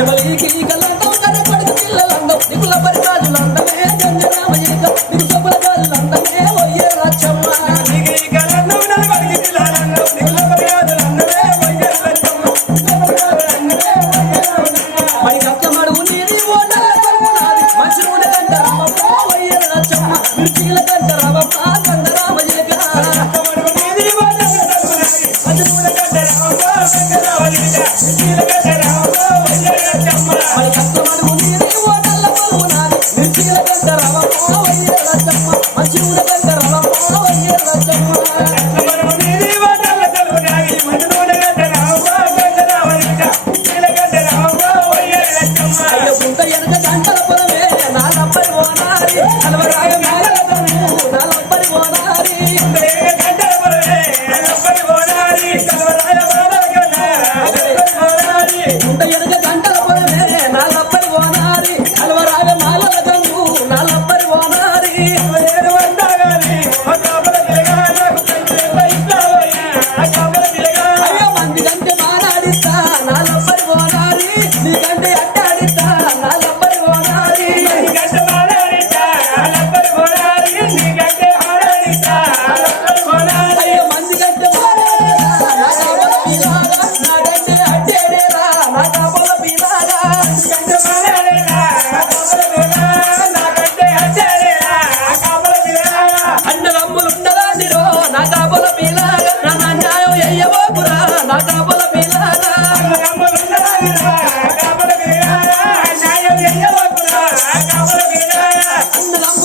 ఎవరికి ఉండదు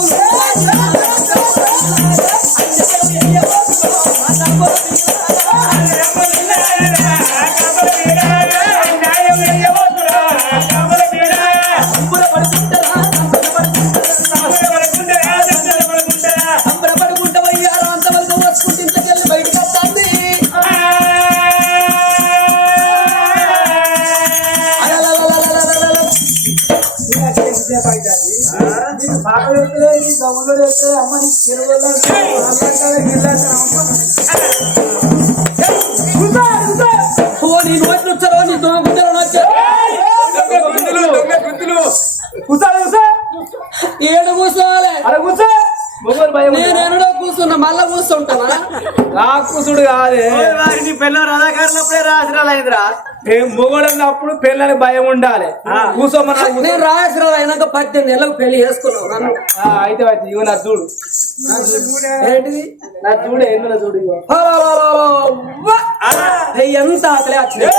రాసిరాలైందిరా మొగడన్నప్పుడు పిల్లలకి భయం ఉండాలి. కూర్చోమన్నా నేను అయినాక పద్దెనిమిది నెలలకు పెళ్ళి చేసుకున్నావు నన్ను. అయితే అయితే ఇగో నా చూడు. ఏంటిది? నా చూడు ఎన్నుల చూడు ఎంత ఆకలి వచ్చినాయి.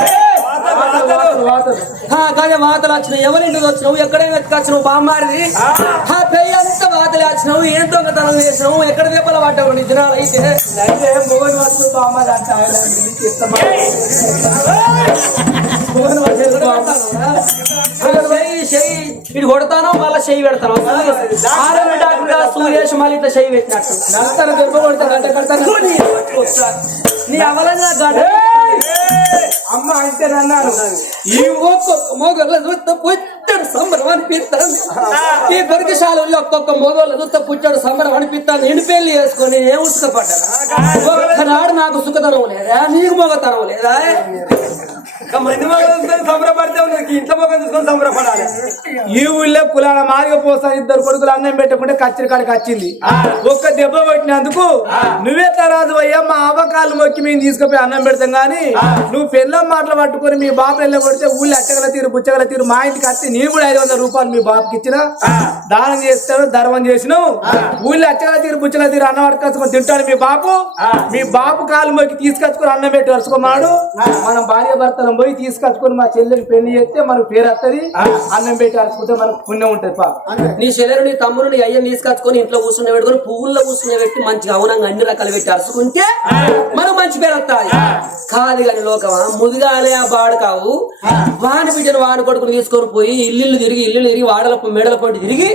వాతలు, కానీ వచ్చినావు ఎవరింటికి వచ్చినావు? ఎక్కడైనా వచ్చినావు? బామ్మారిది ఆ. పెయ్యి అంత వాతలు వచ్చినావు? ఏం దొంగతనం చేసినావు ఎక్కడ దెబ్బలు పడ్డావు నీ దినాలు అయితే అయితే మొగడు వస్తు బామ్మది అంటే ఆయన ఇటు కొడతాను మళ్ళీ చెయ్యి పెడతాను ఆరోగ్య డాక్టర్ సూర్యేష్ మళ్ళీ ఇట్లా చెయ్యి పెట్టినట్టు నడతాను దెబ్బ కొడతాను గంట కడతాను నీ అవలంగా గడ్డ అమ్మ అంటే అన్నాను ఈ ఒక్కొక్క మొగల చూస్తే పుట్టడు సంబరం అనిపిస్తాను ఈ బరికశాలలో ఒక్కొక్క మోగోళ్ళ చూస్తే పుట్టాడు సంబరం అనిపిస్తాను ఇంటి పెళ్ళి చేసుకొని ఏం ఉసుకపడ్డా నాకు సుఖతనం లేదా? నీకు మొగతనం లేదా? మంది నీకు ఇంట్లో సంబరపడాలి. ఈ ఊళ్ళో కులాల మారిగా పోస్తా ఇద్దరు కొడుకులు అన్నం పెట్టకుంటే కచ్చిరి కాడికి వచ్చింది ఒక్క దెబ్బ కొట్టినందుకు నువ్వే తరాదు అయ్యా మా అవ్వకాలు మొక్కి మేము తీసుకుపోయి అన్నం పెడతాం గానీ నువ్వు పెళ్ళం మాటలు పట్టుకొని మీ బాబు వెళ్ళ కొడితే ఊళ్ళో అచ్చగల తీరు బుచ్చగల తీరు మా ఇంటికి వస్తే నీ నేను కూడా ఐదు వందల రూపాయలు మీ బాబుకి ఇచ్చిన దానం చేస్తాను ధర్మం చేసినావు. ఊళ్ళో అచ్చగా తీరు బుచ్చగా తీరు అన్నం పట్టుకొచ్చుకొని తింటాడు మీ బాబు. మీ బాబు కాలు మొక్కి తీసుకొచ్చుకొని అన్నం పెట్టి వరుచుకున్నాడు మనం భార్య భర్తలం పోయి తీసుకొచ్చుకొని మా చెల్లెకి పెళ్ళి చేస్తే మనకు పేరు వస్తుంది అన్నం పెట్టి అరుచుకుంటే మనకు పుణ్యం ఉంటుంది పా నీ చెల్లెలు నీ తమ్ముడు నీ అయ్యని తీసుకొచ్చుకొని ఇంట్లో కూర్చుని పెట్టుకొని పువ్వుల్లో కూర్చుని పెట్టి మంచిగా అవునంగా అన్ని రకాలు పెట్టి అరుచుకుంటే మనం మంచి పేరు వస్తాయి. కాదు కాని లోకమా ముదిగాలే ఆ బాడు కావు వాని బిడ్డను వాని కొడుకుని తీసుకొని పోయి ఇల్లు తిరిగి ఇల్లు తిరిగి వాడల మెడల పొంటి తిరిగి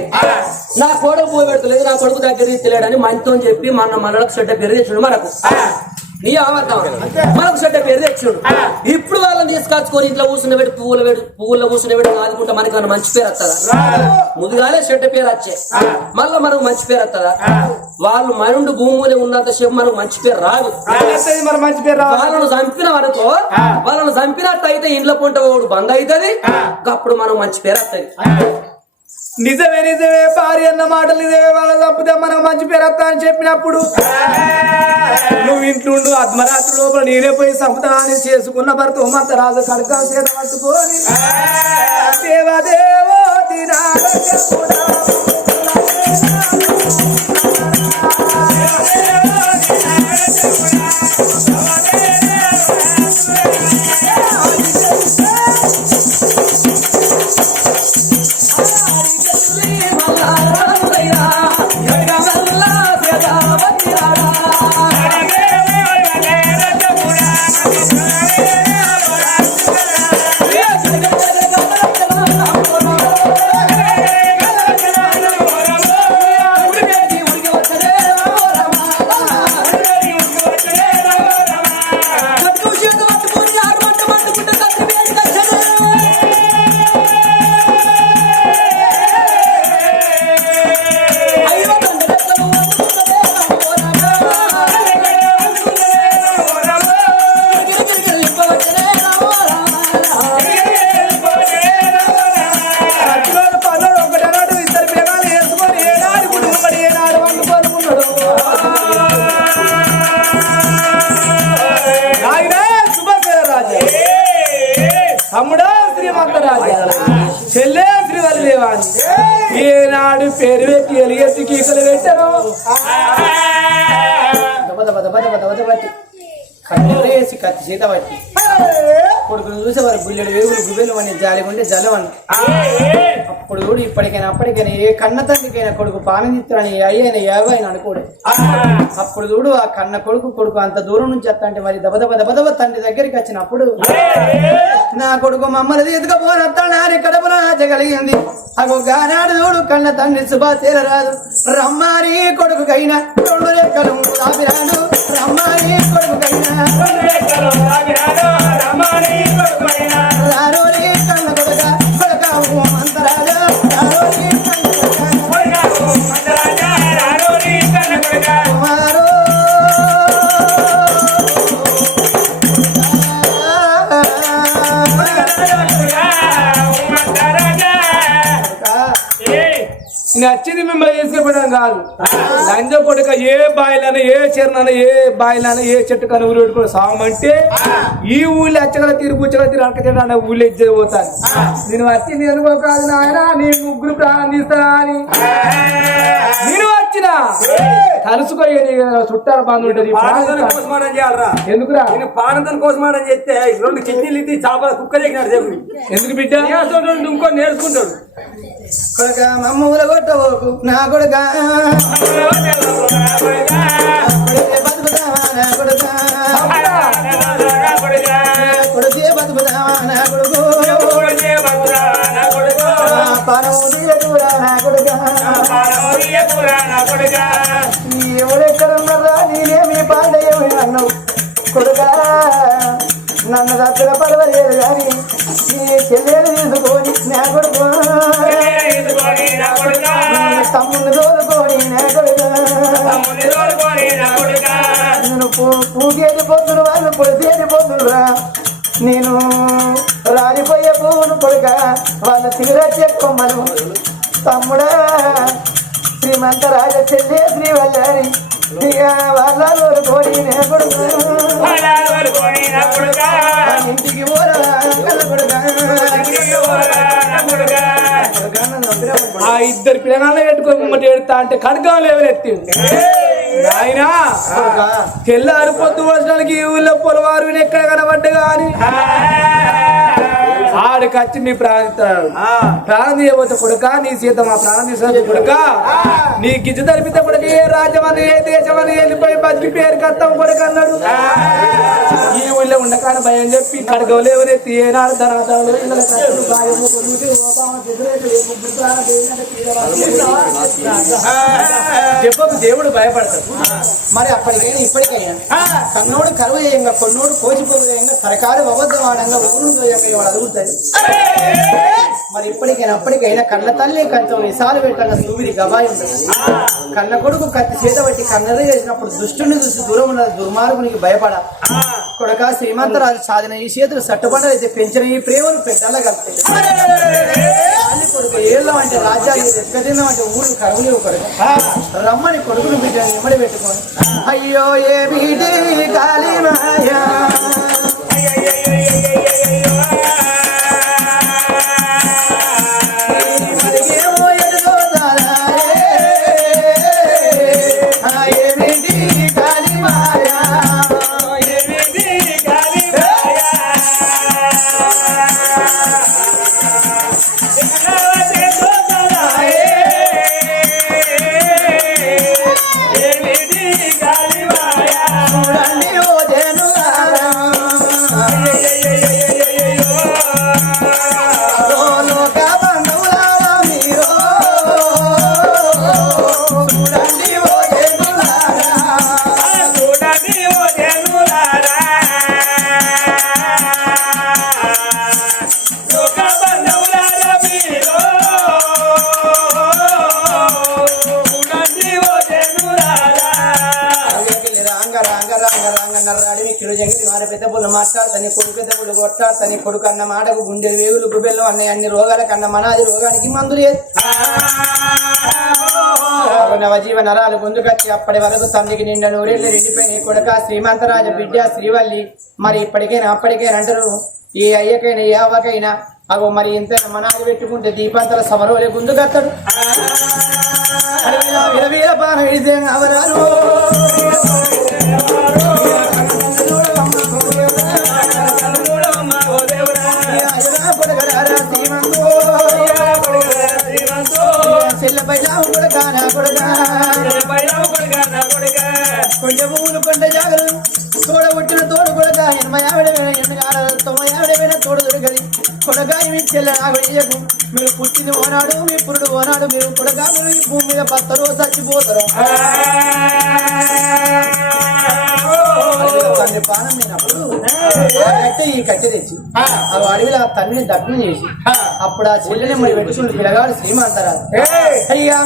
నా కొడుకు పోయి పెడతలేదు నా కొడుకు దగ్గర తెలియడని మనతో చెప్పి మన మనలకు చెడ్డ పేరు తెచ్చుడు మనకు. నీ మనకు చెడ్డ పేరు తెచ్చుడు ఇప్పుడు వాళ్ళని తీసుకొచ్చుకొని ఇంట్లో కూర్చుని పెట్టి పువ్వుల పెట్టి పువ్వుల్లో కూర్చుని పెట్టి ఆదుకుంటే మనకి మంచి పేరు వస్తుందా? ముందుగానే చెడ్డ పేరు వచ్చే. మళ్ళీ మనకు మంచి పేరు వస్తుందా? వాళ్ళు మనుండు భూములు ఉన్నంత సేపు మనకు మంచి పేరు రాదు. వాళ్ళను చంపిన అనుకో వాళ్ళను చంపినట్టు అయితే ఇంట్లో పొంట బంద్ అవుతుంది. అప్పుడు మనం మంచి పేరు వస్తుంది. నిజమే నిజమే భార్య అన్న మాటలు నిజమే వాళ్ళ తప్పితే మనకు మంచి పేరు వస్తా అని చెప్పినప్పుడు నువ్వు ఇంట్లుండు అర్ధరాత్రి లోపల నేనే పోయి సంపదాన్ని చేసుకున్న భర్త ఉమంత రాజు కడక చేత పట్టుకొని దేవదేవో పేరు పెట్టి ఎలిగెత్తి కీకలు పెట్టారు దబ దబ దబ దబ దబ కన్నులు వేసి కత్తి చేత పట్టి కొడుకును చూసే వారు గుల్లెడు వేగులు గుబెలు అని జాలి ఉంటే జలవని. అప్పుడు చూడు ఇప్పటికైనా అప్పటికైనా ఏ కన్న తండ్రికైనా కొడుకు పామినిత్రుని అయ్యైన యావైన అనుకోడు. అప్పుడు చూడు ఆ కన్న కొడుకు కొడుకు అంత దూరం నుంచి వస్తా మరి దబదబ దబదబ తండ్రి దగ్గరికి వచ్చినప్పుడు నా కొడుకు మమ్మల్ని ఎదుకపోనత్తాడు అని కడపన ఆచగలిగింది అగో గానాడు చూడు కన్న తండ్రి శుభ తీరరాదు రమ్మారి కొడుకుకైనా రెండు రెక్కలు రమ్మారి కొడుక కొడుక ఓ మంతరాజా రారోరి కన్న నచ్చింది మిమ్మల్ని తీసుకుపోవడం కాదు. లంజ కొడుక ఏ బాయిలైనా ఏ చెరునైనా ఏ బాయిలైనా ఏ చెట్టు కన్నా ఊరు పెట్టుకుని సాగమంటే ఈ ఊళ్ళో అచ్చగల తీరు పుచ్చగల తీరు అక్క తీరు అన్న ఊళ్ళో ఇచ్చేది పోతాను. నేను వచ్చింది ఎందుకో కాదు నాయన నీ ముగ్గురు ప్రాణం తీస్తా అని నేను వచ్చిన కలుసుకో చుట్టాల బాధ ఉంటుంది ఎందుకురా? నేను పానదం కోసమాటం చేస్తే రెండు కిడ్నీలు ఇచ్చి చేపల కుక్క చేసినాడు దేవుని ఎందుకు బిడ్డ? ఇంకో నేర్చుకుంటాడు. కొడక. మమ్మూల కొట్టబోకు నా కొడక. బతుకుతావా నా కొడుక. కొడుకే బతుకుతావా నా కొడుకు. పరము నేనేమి పాడేమి అన్నావు కొడుక. నన్ను దగ్గర పర్వాలేదు కానీ నీ చెల్లెలు తీసుకొని నా కొడుకు. తమ్ముని తోలుకొని నా కొడుక. నేను పూగేది పొద్దును వాళ్ళు పొడిసేది పొద్దునురా నేను రాలిపోయే పువ్వును కొడుక వాళ్ళ సిగరెట్ కొమ్మను తమ్ముడా శ్రీమంత రాజ చెల్లె శ్రీ వల్లారి కొడుకు. ఇంటికి పోరా కొడుక. ఆ ఇద్దరు పిల్లగాళ్ళ పెట్టుకొని ఎడతా అంటే కనకం లేవనెత్తి నాయనా తెల్లారి పొద్దు వర్షాలకి ఊళ్ళో పొలవారు ఎక్కడ కనబడ్డగా అని ఆడికి వచ్చి నీ ప్రాణిస్తాడు ప్రాణం తీయబోతే కొడుక నీ సీత మా ప్రాణం తీసిన కొడుక. నీ గిజ్జు తరిపితే కొడుక ఏ రాజ్యమని ఏ దేశమని వెళ్ళిపోయి బతికి పేరు కత్తాం కొడుక అన్నాడు. ఈ ఊళ్ళో ఉండకాని భయం చెప్పి కడగలేవనే తీయనాడు ధనాదాలు తీరవాలి. దెబ్బకు దేవుడు భయపడతాడు. మరి అప్పటికైనా ఇప్పటికైనా కన్నోడు కరువు చేయంగా కొన్నోడు కోసిపోయేయంగా సరకారు అబద్ధమాడంగా ఊరు దోయంగా ఇవాళ మరి ఇప్పటికైనా అప్పటికైనా కళ్ళ తల్లి కంచం విశాలు పెట్టాల సూవిరి గబాయి ఉంటుంది కన్న కొడుకు కత్తి చేత పట్టి కన్నది చేసినప్పుడు దుష్టుని చూసి దూరం ఉన్న దుర్మార్గునికి భయపడ. కొడక శ్రీమంతరాజు సాధన ఈ చేతులు సట్టుబండలు అయితే పెంచిన ఈ ప్రేమను పెద్దలా కలుపుతాయి కొడుకు ఏళ్ళం అంటే రాజ్యాలు ఎక్కదిన్నాం అంటే ఊరు కరువులేవు కొడుకు రమ్మని కొడుకును బిడ్డ నిమ్మడి పెట్టుకోండి అయ్యో ఏ బీడి కాళీ మాయా. పెద్ద అని కొడుకు అన్న మాటకు గుండె వేగులు గుబెల్లు అన్న అన్ని రోగాల కన్న మనాది రోగానికి మందు లేదు. నవజీవ నరాలు ముందుకొచ్చి అప్పటి వరకు తండ్రికి నిండా నూరేళ్ళు నిండిపోయిన కొడుక శ్రీమంతరాజ బిడ్డ శ్రీవల్లి. మరి ఇప్పటికైనా అప్పటికైనా అంటారు ఏ అయ్యకైనా ఏ అవ్వకైనా అగో మరి ఇంత మనాలు పెట్టుకుంటే దీపాంతర సమరోలే ముందుకత్తాడు అవరాలు. కొంచెం పూలు కొండ జాగరు తోడ పుట్టిన తోడు కొడక ఎనభై ఆవిడ ఎనభై తొంభై ఆవిడ వేల తోడు దొరకది కొడక మీ చెల్లె ఆవిడకు మీరు పుట్టింది ఓనాడు మీ పురుడు ఓనాడు మీరు కొడక మీరు ఈ భూమి మీద పత్తరు చచ్చిపోతారు తండ్రి పానం మీనప్పుడు కట్టె ఈ కట్టె తెచ్చి. ఆ అడవిలో ఆ తండ్రిని దగ్నం చేసి. అప్పుడు ఆ చెల్లెని మరి పెట్టుకుని పిల్లగాడు శ్రీమంతరాలు అయ్యా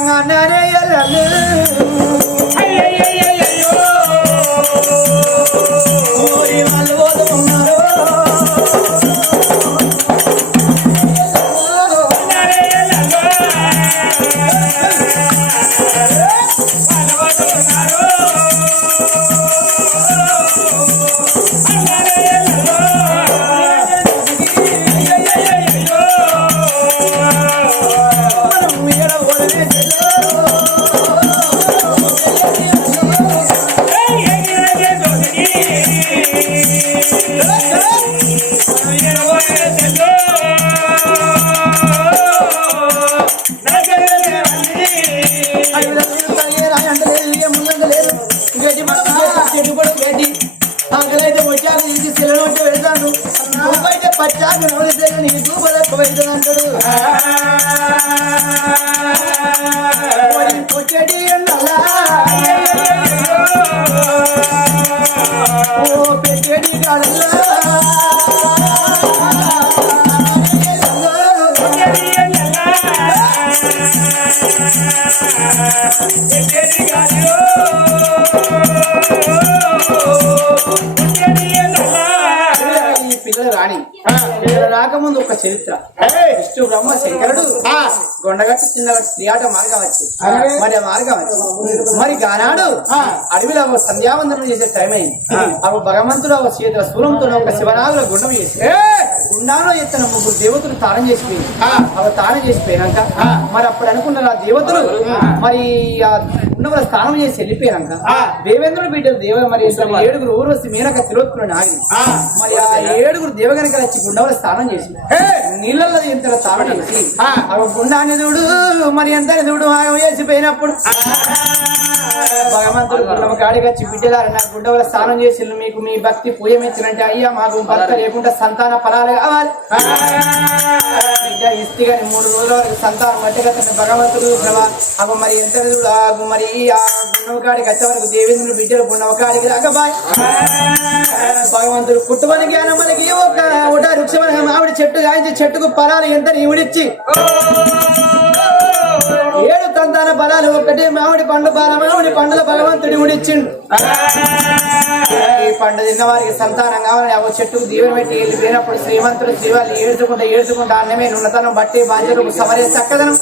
పిల్లలు రాణి. పిల్లలు రాకముందు ఒక చరిత్ర. విష్ణు బ్రహ్మ శంకరుడు గొండగట్టు చిన్నగట్టు త్రియాట మార్గం వచ్చి మరి ఆ మార్గం వచ్చి. మరి గానాడు అడవిలో సంధ్యావందనం చేసే టైం అయింది. అప్పుడు భగవంతుడు ఒక చేతుల సూరంతో ఒక శివనాగుల గుండం చేసి గుండాలో ఎత్తిన ముగ్గురు దేవతలు తాళం చేసిపోయింది అవి తాళం చేసిపోయినాక మరి అప్పుడు అనుకున్నారు ఆ దేవతలు మరి ఆ గుండముల స్నానం చేసి వెళ్ళిపోయినాక దేవేంద్రుడు బిడ్డలు దేవ మరి ఏడుగురు ఊర్వశి మీనక తిలోత్తులను ఆగి మరి ఆ ఏడుగురు దేవగనక వచ్చి గుండముల స్నానం చేసి నీళ్ళల్లో ఎంత తాళం చేసి గుండాన్ని చూడు మరి ఎంత చూడు ఆగం చేసిపోయినప్పుడు భగవంతుడు గుండమ్మ కాడికి వచ్చి బిడ్డలారు నా గుండెల స్నానం చేసి మీకు మీ భక్తి పూయమిచ్చినంటే అయ్యా మాకు భర్త లేకుండా సంతాన ఫలాలు కావాలి. బిడ్డ మూడు రోజుల వరకు సంతానం మధ్యగత భగవంతుడు అవ మరి ఎంత ఆగు మరి ఆ గుండమ్మ వచ్చే వరకు దేవేంద్రుడు బిడ్డలు గుండమ్మ రాకబాయ్ భగవంతుడు పుట్టుమని జ్ఞానం మనకి ఒక ఒక వృక్షమైన మామిడి చెట్టు గాయించి చెట్టుకు ఫలాలు ఎంత ఇవిడిచ్చి ఏడు సంతాన ఫలాలు ఒక్కటే మామిడి పండు ఫల మామిడి పండుల భగవంతుడి ఉడిచ్చిండు పండు తిన్న వారికి సంతానం కావాలి ఆ చెట్టుకు దీవెన పెట్టి వెళ్ళిపోయినప్పుడు శ్రీమంతుడు శ్రీవాళ్ళు ఏడుచుకుంటా ఏడుచుకుంటా అన్నమే ఉన్నతనం బట్టి బాధ్యతకు సమరే చక్కదనం.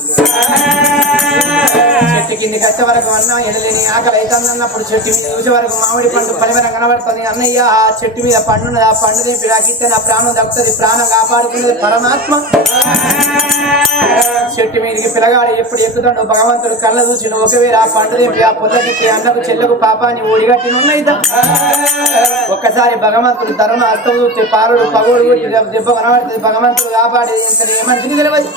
చెట్టు కింది వచ్చే వరకు అన్నం ఎడలేని ఆకలి అవుతుంది అన్నప్పుడు చెట్టు మీద చూసే వరకు మామిడి పండు పరిమళం కనబడుతుంది. అన్నయ్య ఆ చెట్టు మీద పండున్నది ఆ పండు దింపి రాకిస్తే నా ప్రాణం దక్కుతుంది ప్రాణం కాపాడుకునేది పరమాత్మ. చెట్టు మీదకి పిల్లగాడు ఎప్పుడు ఎక్కుతాడు భగవంతుడు కళ్ళ చూసి ఒకవేళ ఆ పండు దింపి ఆ పొద్దకి అన్నకు చెల్లకు పాపాన్ని ఓడిగట్టి ఉన్నాయి ఒక్కసారి భగవంతుడు ధర్మ అస్తం చూస్తే పాలుడు పగోడు దెబ్బ కనబడుతుంది. భగవంతుడు కాపాడి ఎంత ఏమంటిది తెలియదు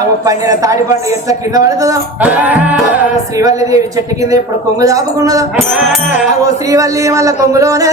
అవి పండిన తాడి పండు ఎట్లా కింద పడుతుందో? శ్రీవల్లిదేవి చెట్టు కింద ఇప్పుడు కొంగు దాపుకున్నదో? అగో శ్రీవల్లి మళ్ళా కొంగులోనే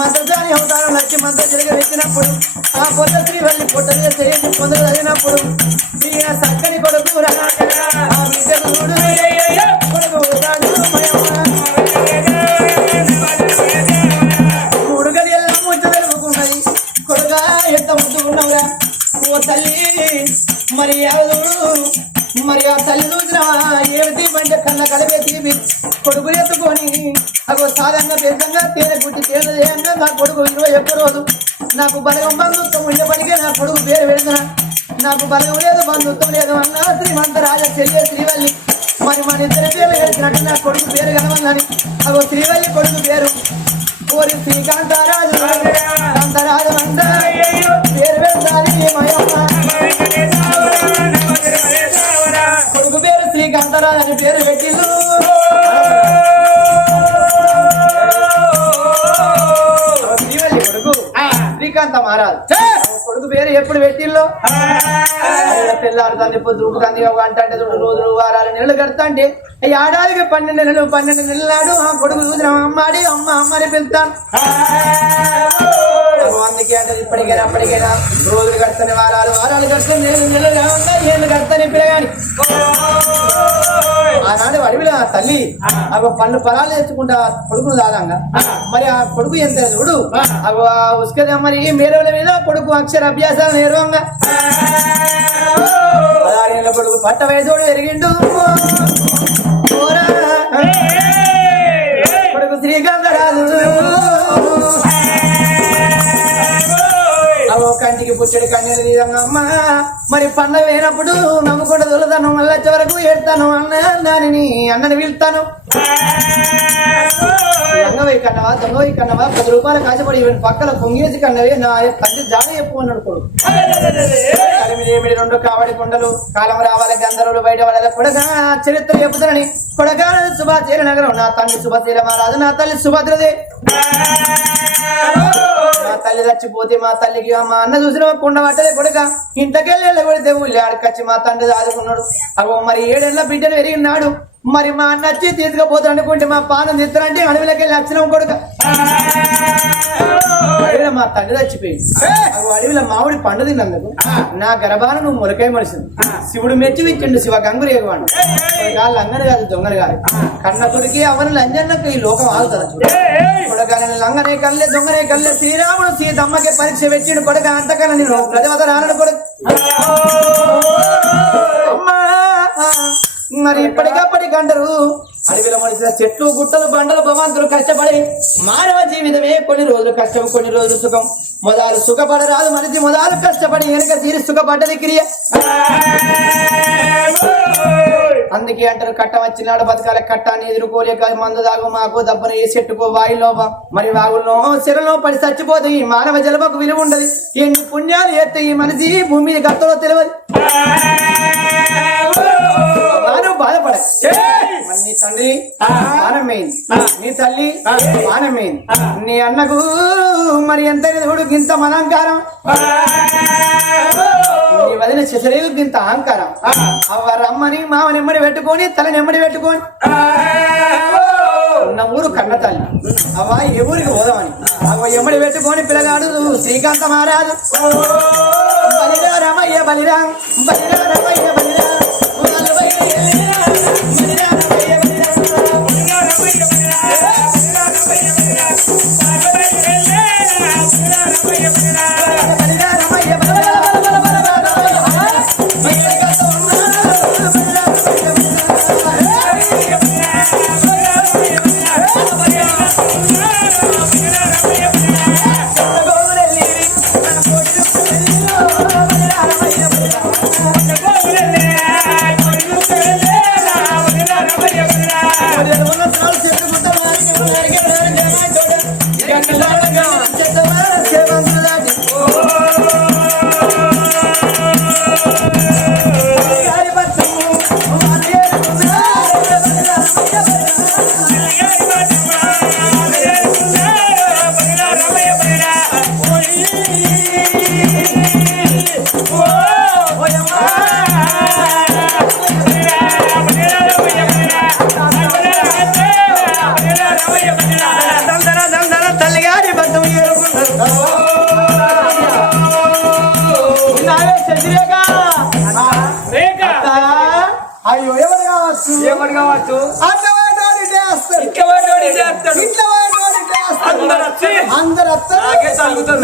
మంత్రదాని అవతారం వచ్చి మంత్ర జరిగి ఎత్తినప్పుడు ఆ పొద్ద శ్రీవల్లి పొట్ట మీద చేసి పొందలు తగినప్పుడు ఈయన చక్కని కొడుకు కొడుకు ముద్ద తెలుపుకున్నది ఎంత ముద్దుకున్నవురా ఓ తల్లి మరి ఎవరు? మరి ఆ తల్లి చూసిన ఏమి తీపంటే కన్న కలిపే తీపి. కొడుకు ఎత్తుకొని సారంగా పెద్దంగా తేనె గుడ్డి తేనె నా కొడుకు ఇరవై ఒక్క రోజు నాకు బలగం బంధుత్వం ఉండేపడికే నా కొడుకు పేరు పెడుతున్న నాకు బలగం లేదు బంధుత్వం లేదు అన్నా శ్రీమంత రాజ చెల్లె శ్రీవల్లి. మరి మన ఇద్దరి పేరు కలిసినట్టు నా కొడుకు పేరు కలవల్లని అగో శ్రీవల్లి కొడుకు పేరు. కోరి శ్రీకాంతార మహారాజ్. కొడుకు పేరు ఎప్పుడు పెట్టిల్లో? పొద్దు ఊపుతుంది ఒక గంట అంటే రెండు రోజులు వారాలు నెలలు కడతా అంటే ఈ ఏడాదికి పన్నెండు నెలలు పన్నెండు నెలలు నాడు ఆ కొడుకు చూసిన అమ్మాడి అమ్మ అమ్మని పిలుతాను అందుకే ఇప్పటికైనా అప్పటికైనా రోజులు కడతానే వారాలు వారాలు కడతాను నెలలు నెలలు కాకుండా ఏళ్ళు కడతని పిల్లగాని ఆనాడు అడవిలో తల్లి అవి పన్ను పొలాలు తెచ్చుకుంటా కొడుకును దాదాంగా మరి ఆ కొడుకు ఎంత చూడు అవి ఆ మరి మేరవుల మీద కొడుకు అక్షర అభ్యాసాలు నేర్వంగా పదహారేళ్ళ కొడుకు పట్ట వయసోడు ఎరిగిండు కొడుకు శ్రీకాంతరాజు అవో కంటికి పుచ్చడి కన్యల విధంగా మరి పండ వేనప్పుడు నమ్ముకుంటూ దొలుతాను మళ్ళీ వచ్చే వరకు ఏడతాను. అన్న నాని అన్నని పిలుతాను రంగవై కన్నవా దొంగవై కన్నవా పది రూపాయలు కాచపడి ఈవెన్ పక్కన పొంగేసి కన్నవే నా తండ్రి జాడ చెప్పు అన్నాడు కొడుకు. కలిమిడి రెండు కావడి కొండలు? కాలం రావాలి గంధర్వులు బయట వాళ్ళ కొడగా చరిత్ర చెబుతానని కొడగా సుభాచీర నగరం. నా తండ్రి సుభద్ర మహారాజు నా తల్లి సుభద్రదే మా తల్లి చచ్చిపోతే మా తల్లికి మా అన్న చూసిన కుండ పట్టలే కొడుక. ఇంతకెళ్ళి కొడితే ఊళ్ళి ఆడకచ్చి మా తండ్రి ఆదుకున్నాడు అగో మరి ఏడేళ్ళ బిడ్డను పెరిగినాడు మరి మా అన్న వచ్చి తీసుకుపోతాడు అనుకుంటే మా పానం తీస్తానంటే అడవిలోకి వెళ్ళి వచ్చినాం కొడుక. అడవిలో మా తండ్రి చచ్చిపోయింది. అడవిలో మామిడి పండు తిన్నందుకు నా గర్భాన నువ్వు మొలకాయ మనిషిని శివుడు మెచ్చి విచ్చిండు శివ గంగురు ఎగవాడు కాళ్ళు లంగరు కాదు దొంగలు కాదు. కన్న కొడుకి అవని లంజన్నకు ఈ లోకం ఆగుతుంది కొడగాలని లంగనే కల్లే దొంగనే కల్లే శ్రీరాముడు సీతమ్మకి పరీక్ష పెట్టిండు కొడక అంతకన్నా నేను ప్రతివత రానడు కొడుకు. అమ్మా! మరి ఇప్పటికప్పటి గంటరు అడవిల మనిషిన చెట్లు గుట్టలు బండలు భవంతులు కష్టపడి మానవ జీవితమే కొన్ని రోజులు కష్టం కొన్ని రోజులు సుఖం. మొదలు సుఖపడరాదు మనిషి మొదలు కష్టపడి వెనుక తీరి సుఖపడ్డది క్రియ. అందుకే అంటారు కట్ట వచ్చినాడు బతకాల కట్టాన్ని ఎదుర్కోలేక మందు దాగు మాకు దబ్బన ఏ చెట్టుకో వాయిలో మరి వాగుల్లో చెరలో పడి చచ్చిపోతే ఈ మానవ జలమకు విలువ ఉండదు. ఎన్ని పుణ్యాలు ఎత్తే ఈ మనిషి భూమి మీద గతంలో తెలియదు. నీ తండ్రి నీ తల్లి మానమైంది నీ అన్నకు మరి ఎంత దేవుడికి ఇంత మనంకారం నీ వదిన శశరేవుకి ఇంత అహంకారం. అవ్వ రమ్మని మామ నెమ్మడి పెట్టుకొని తల నెమ్మడి పెట్టుకొని. ఉన్న ఊరు కన్న తల్లి అవ్వ ఏ ఊరికి పోదామని. అవ్వ ఎమ్మడి పెట్టుకొని పిల్లగాడు శ్రీకాంత మహారాజు. బలిరా రమయ్య బలిరా బలిరా రమయ్య బలిరా బలిరా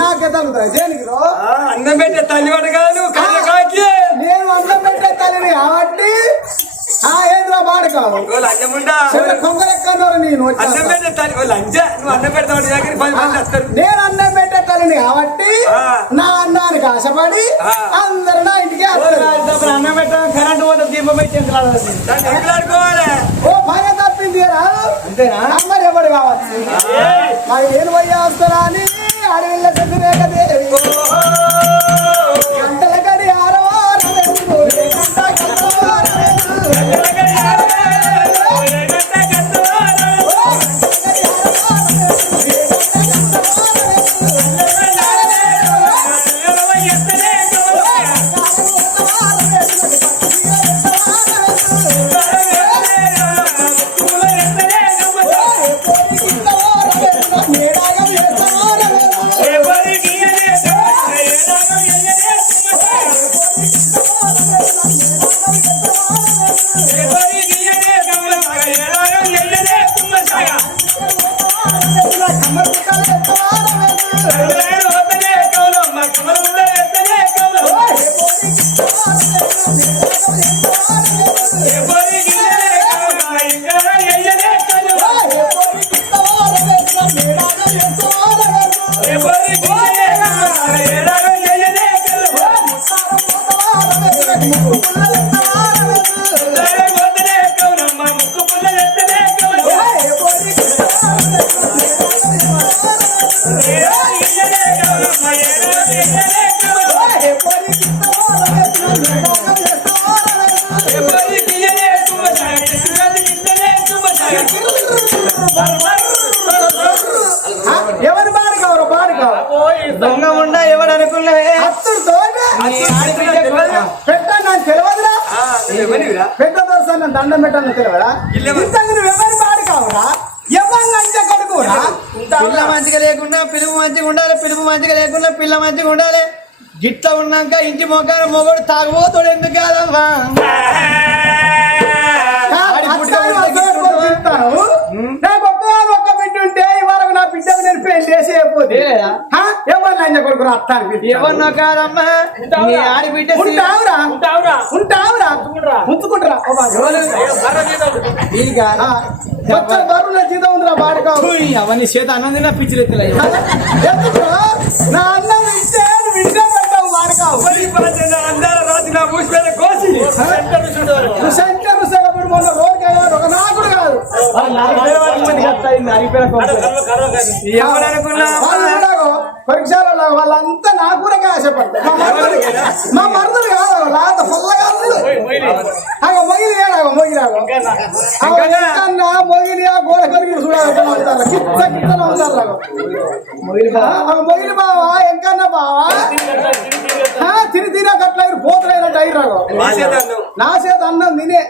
నాకే తగ్గుతారు దేనికి అన్నం పెట్టే తల్లి కళ్ళ కాకి. నేను అన్నం పెట్టే తల్లిని కాబట్టి ఆ ఏంద్రా బాడు కావు వాళ్ళు అన్నం ఉండా చివరి కొంగలెక్కన్నారు నేను అన్నం. పెట్టే తల్లి వాళ్ళు అంజ నువ్వు అన్నం పెడతావు దగ్గర పది మంది వస్తారు. నేను అన్నం పెట్టే తల్లిని కాబట్టి. నా అన్నానికి ఆశపడి. అందరు నా ఇంటికి వస్తారు. అన్నం పెట్టడం కరెంట్ పోతే దీపం ఓ పని తప్పింది అంతేనా? అందరు ఎవరు కావచ్చు? మరి నేను పోయి వస్తారా అని అడవిలో చదివేక దేవి. మంచిగా లేకుండా పిలుపు మంచిగా ఉండాలి పిలుపు మంచిగా లేకుండా పిల్ల మంచిగా ఉండాలి. గిట్ల ఉన్నాక ఇంటి మొగ్గాన మొగడు తాగుబోతాడు ఎందుకు కాదమ్మా? ఎవరినో కాదమ్మా? ఆడిబిడ్డ శ్రీ- ఉంటావురా? ఉంటావురా. ఉంచుకుంటారా మొత్తం బరువుల జీతం ఉందిరా అవన్నీ చేత అన్నం తిన్నా పిచ్చిలు ఎత్తులయ్య ఎందుకు నా అన్నం ఇస్తే ఇంట్లో పెట్టావు వాడకావు అందాల రాజు నా మూసిపోయిన కోసి. సెంటర్ సేపటి మొన్న ఒక నాకుడు కాదు. పరీక్షలు వాళ్ళంతా నా కూడా ఆశపడతారు మా మరుదులు కాదు. లాత అగో మొగిలి ఏడాగో మొగిలాగో అగో మొగిలి ఆ గోడ కొరికి చూడాలి మొగిలి బావా ఎంకన్నా బావా? తిని తినే గట్ల పోతులైనట్టు అయ్యారు నా చేత అన్నం తినే.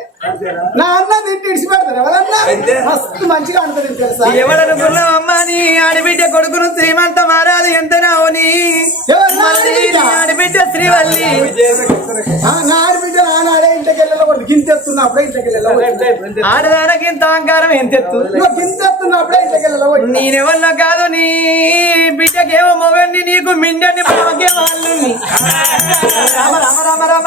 నా అన్నం తింటే ఇడిచి పెడతారు ఎవరన్నా మస్తు మంచిగా అంటుంది తెలుసా ఎవరనుకున్నావు అమ్మా నీ ఆడిబిడ్డ కొడుకును శ్రీమంత మారాది ఎంత నా ఆడబిడ్డ? శ్రీవల్లి ఆ, నా ఆడబిడ్డ నానాడే ఇంటికి వెళ్ళకూడదు గింత ఎత్తున్నప్పుడే ఇంటికి వెళ్ళకూడదు ఆడదానికి ఇంత అహంకారం ఎంత ఎత్తు గింత ఎత్తున్నప్పుడే ఇంటికి వెళ్ళకూడదు నేనెవరిలో కాదు నీ బిడ్డకేమో మొగన్ని నీకు మిండని బాగే వాళ్ళు రామ రామ రామ రామ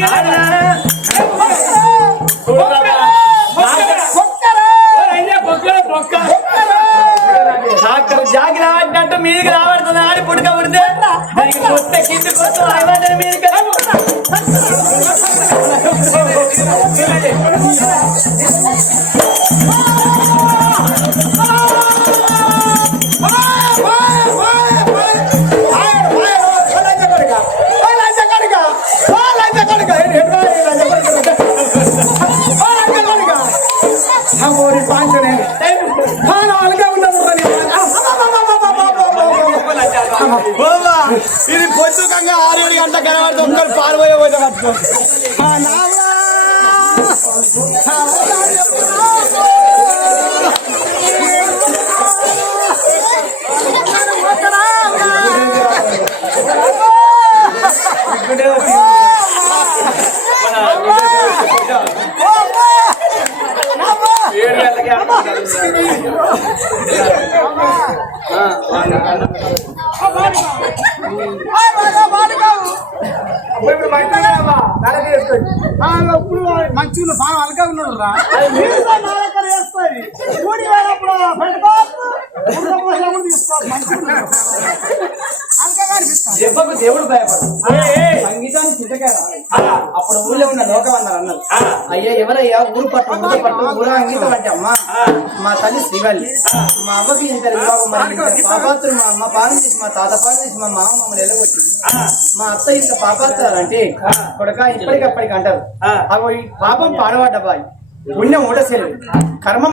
జాగి దెబ్బకు దేవుడు భయపడు సంగీతాన్ని చిట్టకాయ అప్పుడు ఊళ్ళో ఉన్న లోకం అన్నారు. అన్నారు అయ్యా ఎవరయ్యా? ఊరు పట్టు ఊరు పట్టు ఊర అంగీతం అంటే అమ్మా. మా తల్లి శ్రీవల్లి. మా అవ్వకి ఇంత వివాహం మరి ఇంత పాపాత్రులు మా అమ్మ పాలన చేసి మా తాత పాలన చేసి మా మామ మమ్మల్ని ఎలగొట్టి. మా అత్త ఇంత పాపాత్రాలు అంటే కొడక ఇప్పటికప్పటికి అంటారు. అవి పాపం పాడవాడ్డ బాయ్. పుణ్యం ఓడసేలు కర్మం